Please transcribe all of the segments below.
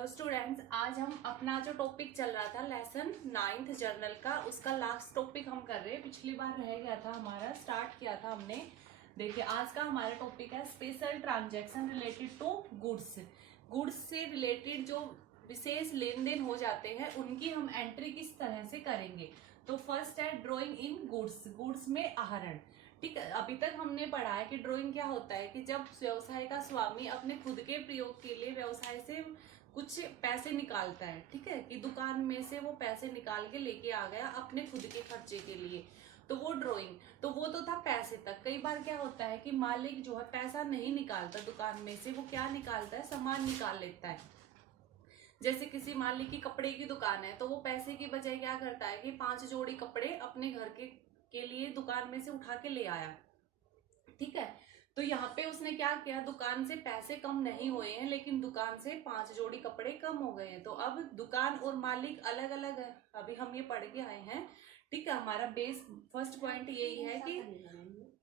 Hello students, आज हम अपना जो टॉपिक चल रहा था लेसन 9th जर्नल का, उसका लास्ट टॉपिक हम कर रहे हैं। पिछली बार रह गया था हमारा, स्टार्ट किया था हमने। देखिए आज का हमारा टॉपिक है special transaction related to goods. Goods से रिलेटेड जो विशेष लेन देन हो जाते हैं उनकी हम एंट्री किस तरह से करेंगे। तो फर्स्ट है ड्रॉइंग इन गुड्स। गुड्स में आहरण। ठीक है, अभी तक हमने पढ़ा है कि ड्राइंग क्या होता है कि जब व्यवसाय का स्वामी अपने खुद के प्रयोग के लिए व्यवसाय से कुछ पैसे निकालता है। ठीक है, कि दुकान में से वो पैसे निकाल के लेके आ गया अपने खुद के खर्चे के लिए, तो वो ड्राइंग। तो वो तो था पैसे तक। कई बार क्या होता है कि मालिक जो है पैसा नहीं निकालता दुकान में से, वो क्या निकालता है, सामान निकाल लेता है। जैसे किसी मालिक की कपड़े की दुकान है तो वो पैसे की बजाय क्या करता है कि 5 जोड़ी कपड़े अपने घर के लिए दुकान में से उठा के ले आया। ठीक है, तो यहाँ पे उसने क्या किया, दुकान से पैसे कम नहीं हुए हैं लेकिन दुकान से 5 जोड़ी कपड़े कम हो गए हैं। तो अब दुकान और मालिक अलग अलग है, अभी हम ये पढ़ के आए हैं। ठीक है, हमारा बेस फर्स्ट पॉइंट यही है कि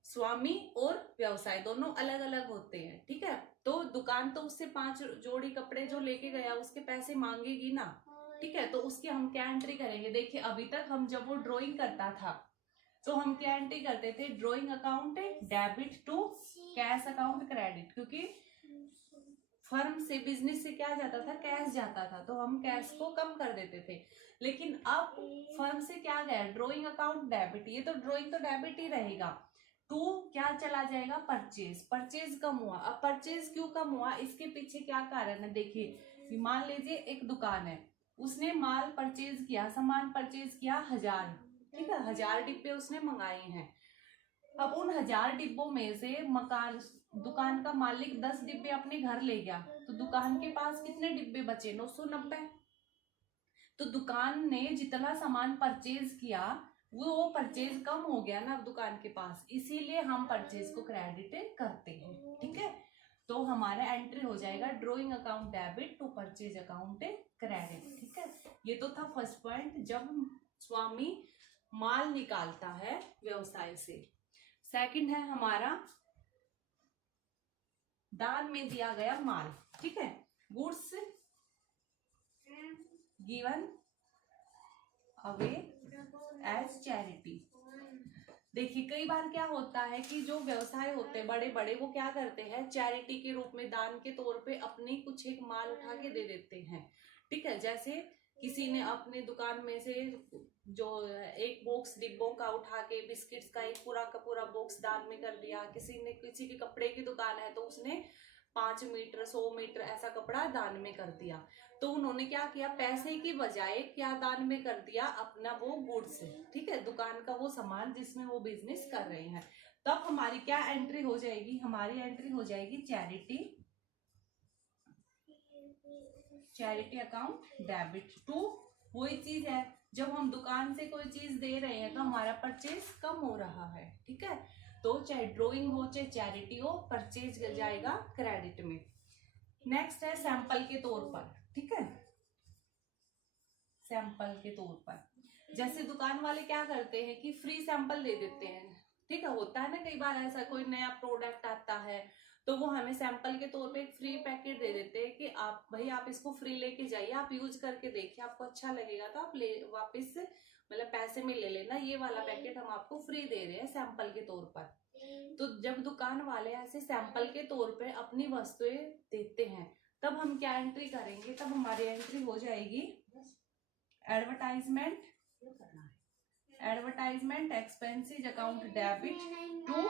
स्वामी और व्यवसाय दोनों अलग अलग होते हैं। ठीक है, तो दुकान तो उससे 5 जोड़ी कपड़े जो लेके गया उसके पैसे मांगेगी ना। ठीक है, तो उसकी हम क्या एंट्री करेंगे। देखिए अभी तक हम जब वो ड्रॉइंग करता था तो हम क्या एंट्री करते थे, drawing account debit to cash account credit, क्योंकि फर्म से बिजनेस से क्या जाता था, कैश जाता था, तो हम कैश को कम कर देते थे। लेकिन अब फर्म से क्या गया, ड्रॉइंग अकाउंट डेबिट, ये तो ड्रॉइंग तो डेबिट ही रहेगा। टू क्या चला जाएगा, परचेज। परचेज कम हुआ। अब परचेज क्यों कम हुआ, इसके पीछे क्या कारण है। देखिए मान लीजिए एक दुकान है, उसने माल परचेज किया, सामान परचेज किया 1000। ठीक है, 1000 डिब्बे उसने मंगाए हैं। अब उन 1000 डिब्बों में से दुकान का मालिक 10 डिब्बे अपने घर ले गया, तो दुकान के पास कितने डिब्बे बचे, 990। तो दुकान ने जितना सामान परचेज किया वो परचेज कम हो गया ना अब दुकान के पास, इसीलिए हम परचेज को क्रेडिट करते हैं। ठीक है, तो हमारा एंट्री हो जाएगा drawing account debit to purchase account credit. ठीक है, ये तो था फर्स्ट पॉइंट, जब स्वामी माल निकालता है व्यवसाय से। सेकंड है हमारा दान में दिया गया माल। ठीक है, goods given away as charity. देखिए कई बार क्या होता है कि जो व्यवसाय होते हैं बड़े बड़े, वो क्या करते हैं, चैरिटी के रूप में दान के तौर पे अपनी कुछ एक माल उठा के दे देते हैं। ठीक है, जैसे किसी ने अपनी दुकान में से जो एक बॉक्स डिब्बों का उठा के बिस्किट्स का एक पूरा का पूरा बॉक्स दान में कर दिया। किसी ने, किसी की कपड़े की दुकान है तो उसने 5 मीटर 100 मीटर ऐसा कपड़ा दान में कर दिया। तो उन्होंने क्या किया, पैसे की बजाय क्या दान में कर दिया, अपना वो गुड्स। ठीक है, दुकान का वो सामान जिसमें वो बिजनेस कर रहे हैं। तब हमारी क्या एंट्री हो जाएगी, हमारी एंट्री हो जाएगी चैरिटी अकाउंट डेबिट टू। वही चीज है, जब हम दुकान से कोई चीज दे रहे हैं तो हमारा परचेज कम हो रहा है। ठीक है, तो चाहे ड्रॉइंग हो चाहे चैरिटी हो, परचेज जाएगा क्रेडिट में। नेक्स्ट है सैंपल के तौर पर। ठीक है, सैंपल के तौर पर जैसे दुकान वाले क्या करते हैं कि फ्री सैंपल दे देते हैं। ठीक है, होता है ना कई बार ऐसा, कोई नया प्रोडक्ट आता है तो वो हमें सैंपल के तौर पे एक फ्री पैकेट दे देते हैं कि आप भाई आप इसको फ्री लेके जाइए, आप यूज करके देखिए, आपको अच्छा लगेगा तो आप ले वापस मतलब पैसे में ले लेना, ये वाला पैकेट हम आपको फ्री दे रहे हैं सैंपल के तौर पर। तो जब दुकान वाले ऐसे सैंपल के तौर पे अपनी वस्तुएं देते हैं तब हम क्या एंट्री करेंगे, तब हमारी एंट्री हो जाएगी advertisement expenses account debit to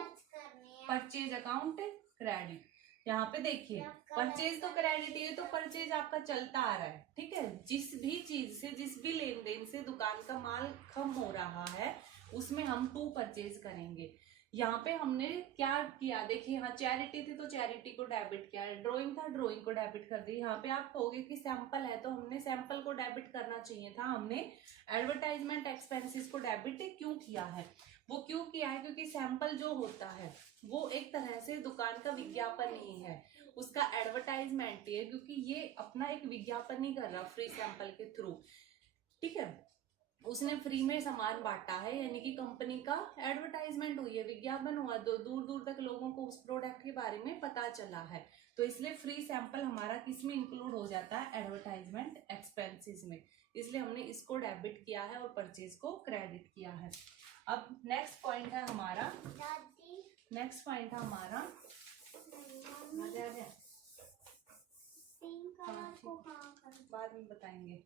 purchase account credit. यहाँ पे देखिए परचेज तो क्रेडिट, ये तो परचेज आपका चलता आ रहा है। ठीक है, जिस भी चीज से, जिस भी लेन देन से दुकान का माल कम हो रहा है उसमें हम टू परचेज करेंगे। यहाँ पे हमने क्या किया, देखिए यहाँ चैरिटी थी तो चैरिटी को डेबिट किया, ड्राइंग था ड्राइंग को डेबिट कर दी। यहाँ पे आप कहोगे कि सैंपल है तो हमने सैंपल को डेबिट करना चाहिए था, हमने एडवर्टाइजमेंट एक्सपेंसेस को डेबिट क्यों किया है। वो क्यों किया है, क्योंकि सैंपल जो होता है वो एक तरह से दुकान का विज्ञापन ही है, उसका एडवर्टाइजमेंट ही है, क्योंकि ये अपना एक विज्ञापन नहीं कर रहा फ्री सैंपल के थ्रू। ठीक है, उसने फ्री में सामान बांटा है, यानी कि कंपनी का एडवर्टाइजमेंट हुई है, विज्ञापन हुआ, दूर दूर तक लोगों को उस प्रोडक्ट के बारे में पता चला है। तो इसलिए फ्री सैंपल हमारा किस में इंक्लूड हो जाता है, एडवर्टाइजमेंट एक्सपेंसेस में, इसलिए हमने इसको डेबिट किया है और परचेज को क्रेडिट किया है। अब नेक्स्ट पॉइंट है हमारा, बाद में बताएंगे।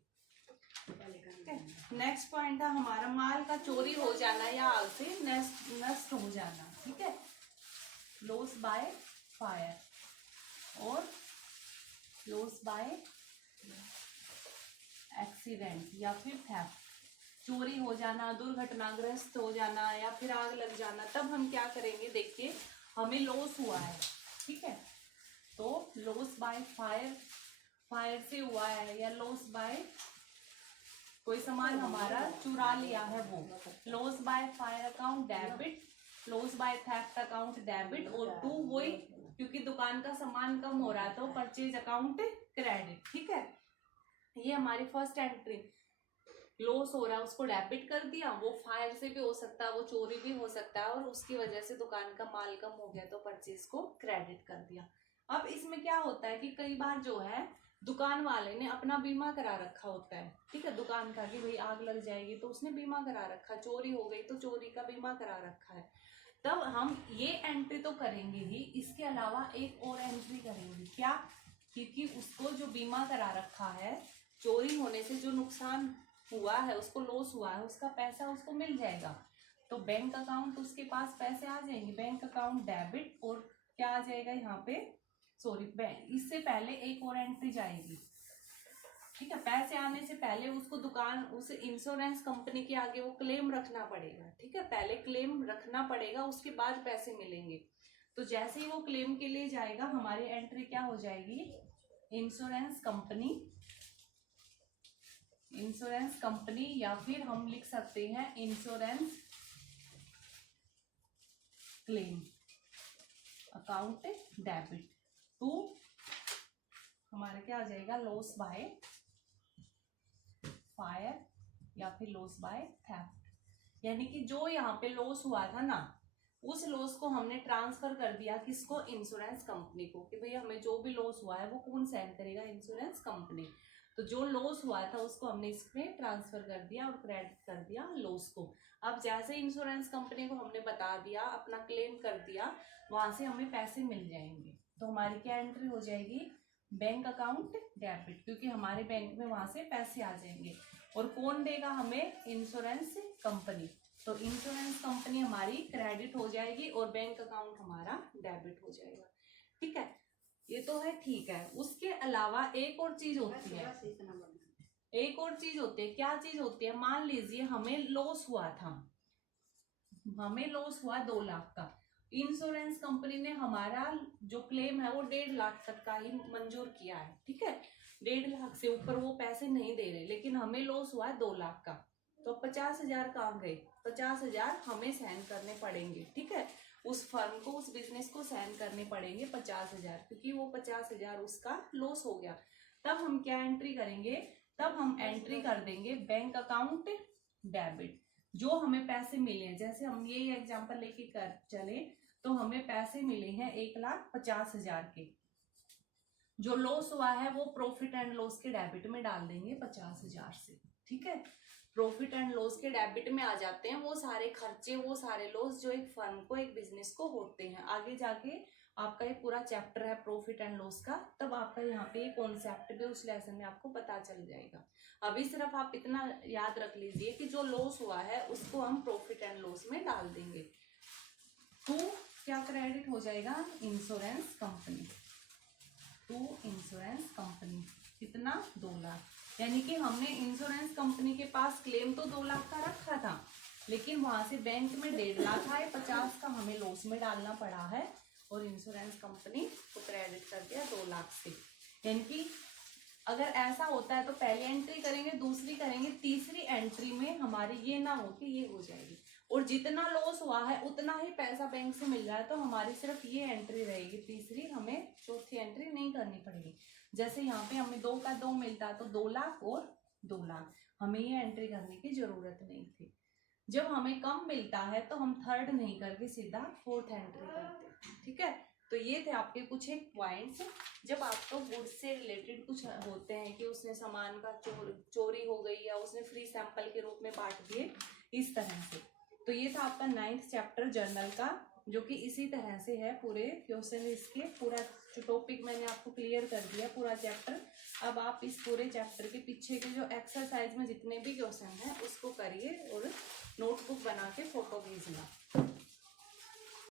नेक्स्ट पॉइंट है हमारा माल का चोरी हो जाना या आग से नष्ट हो जाना। ठीक है, लॉस बाय फायर और लॉस बाय एक्सीडेंट या फिर थेफ्ट, चोरी हो जाना, दुर्घटनाग्रस्त हो जाना या फिर आग लग जाना। तब हम क्या करेंगे, देखिए हमें लॉस हुआ है, ठीक है, तो लॉस बाय फायर से हुआ है, या लॉस बाय कोई सामान हमारा चुरा लिया है वो, loss by fire account debit, loss by theft account debit, और टू वही क्योंकि दुकान का सामान कम हो रहा है तो परचेज अकाउंट क्रेडिट। ठीक है, ये हमारी फर्स्ट एंट्री, लॉस हो रहा है उसको डेबिट कर दिया, वो फायर से भी हो सकता है, वो चोरी भी हो सकता है, और उसकी वजह से दुकान का माल कम हो गया तो परचेज को क्रेडिट कर दिया। अब इसमें क्या होता है कि कई बार जो है दुकान वाले ने अपना बीमा करा रखा होता है, ठीक है, दुकान का, कि भाई आग लग जाएगी तो उसने बीमा करा रखा, चोरी हो गई तो चोरी का बीमा करा रखा है। तब हम ये एंट्री तो करेंगे ही, इसके अलावा एक और एंट्री करेंगे, क्या, क्योंकि उसको जो बीमा करा रखा है, चोरी होने से जो नुकसान हुआ है, उसको लॉस हुआ है, उसका पैसा उसको मिल जाएगा, तो बैंक अकाउंट उसके पास पैसे आ जाएंगे, बैंक अकाउंट डेबिट, और क्या आ जाएगा यहाँ पे, सॉरी इससे पहले एक और एंट्री जाएगी। ठीक है, पैसे आने से पहले उसको दुकान, उस इंश्योरेंस कंपनी के आगे वो क्लेम रखना पड़ेगा। ठीक है, पहले क्लेम रखना पड़ेगा, उसके बाद पैसे मिलेंगे। तो जैसे ही वो क्लेम के लिए जाएगा, हमारी एंट्री क्या हो जाएगी, इंश्योरेंस कंपनी, या फिर हम लिख सकते हैं इंश्योरेंस क्लेम अकाउंट डेबिट, तो हमारा क्या आ जाएगा, लॉस बाय फायर या फिर लॉस बाय थेफ्ट, यानी कि जो यहाँ पे लॉस हुआ था ना, उस लॉस को हमने ट्रांसफर कर दिया किसको, इंश्योरेंस कंपनी को, कि भाई हमें जो भी लॉस हुआ है वो कौन सहन करेगा, इंश्योरेंस कंपनी। तो जो लॉस हुआ था उसको हमने इसमें ट्रांसफर कर दिया और क्रेडिट कर दिया लॉस को। अब जैसे इंश्योरेंस कंपनी को हमने बता दिया, अपना क्लेम कर दिया, वहां से हमें पैसे मिल जाएंगे, तो हमारी क्या एंट्री हो जाएगी, बैंक अकाउंट डेबिट, क्योंकि हमारे बैंक में वहां से पैसे आ जाएंगे। और कौन देगा हमें, इंश्योरेंस कंपनी, तो इंश्योरेंस कंपनी हमारी क्रेडिट हो जाएगी और बैंक अकाउंट हमारा डेबिट हो जाएगा। ठीक है, ये तो है, ठीक है। उसके अलावा एक और चीज होती है, क्या चीज होती है, मान लीजिए हमें लॉस हुआ 2 लाख का, इंश्योरेंस कंपनी ने हमारा जो क्लेम है वो 1.5 लाख तक का ही मंजूर किया है। ठीक है, 1.5 लाख से ऊपर वो पैसे नहीं दे रहे, लेकिन हमें लॉस हुआ है 2 लाख का, तो 50,000 कहाँ गए, 50,000 हमें सहन करने पड़ेंगे। ठीक है, उस फर्म को, उस बिजनेस को सहन करने पड़ेंगे 50,000, क्योंकि वो 50,000 उसका लॉस हो गया। तब हम क्या एंट्री करेंगे, तब हम एंट्री कर देंगे बैंक अकाउंट डेबिट, जो हमें पैसे मिले हैं। जैसे हम ये एग्जांपल लेके कर चले, तो हमें पैसे मिले हैं 1,50,000 के, जो लॉस हुआ है वो प्रॉफिट एंड लॉस के डेबिट में डाल देंगे 50,000 से। ठीक है, प्रॉफिट एंड लॉस के डेबिट में आ जाते हैं वो सारे खर्चे, वो सारे लॉस जो एक फर्म को, एक बिजनेस को होते हैं। आगे जाके आपका एक पूरा चैप्टर है प्रॉफिट एंड लॉस का, तब आपका यहाँ पे कॉन्सेप्ट भी उस लेसन में आपको पता चल जाएगा। अभी सिर्फ आप इतना याद रख लीजिए कि जो लॉस हुआ है उसको हम प्रॉफिट एंड लॉस में डाल देंगे, तो क्या क्रेडिट हो जाएगा, insurance company, to insurance company, कितना, 2 लाख। यानी कि हमने इंश्योरेंस कंपनी के पास क्लेम तो 2 लाख का रखा था, लेकिन वहां से बैंक में 1.5 लाख आए, 50 का हमें लॉस में डालना पड़ा है, और इंश्योरेंस कंपनी को क्रेडिट कर दिया 2 लाख से। यानी कि अगर ऐसा होता है तो पहली एंट्री करेंगे, दूसरी करेंगे, तीसरी एंट्री में हमारी ये ना हो कि ये हो जाएगी, और जितना लॉस हुआ है उतना ही पैसा बैंक से मिल रहा है, तो हमारी सिर्फ ये एंट्री रहेगी, तीसरी हमें चौथी एंट्री नहीं करनी पड़ेगी। जैसे यहाँ पे हमें 2 का 2 मिलता है, तो 2 लाख और 2 लाख, हमें ये एंट्री करने की जरूरत नहीं थी। जब हमें कम मिलता है तो हम थर्ड नहीं करके सीधा फोर्थ एंट्री करते हैं, ठीक है। तो ये थे आपके कुछ एक पॉइंट्स। जब आपको गुड्स से रिलेटेड कुछ होते हैं कि उसने सामान का चोरी हो गई या उसने फ्री सैंपल के रूप में बांट दिए, इस तरह से। तो ये था आपका 9th चैप्टर जर्नल का, जो कि इसी तरह से है पूरे क्वेश्चन। इसके पूरा जो टॉपिक मैंने आपको क्लियर कर दिया पूरा चैप्टर। अब आप इस पूरे चैप्टर के पीछे के जो एक्सरसाइज में जितने भी क्वेश्चन हैं उसको करिए और नोटबुक बना के फोटो भेजना।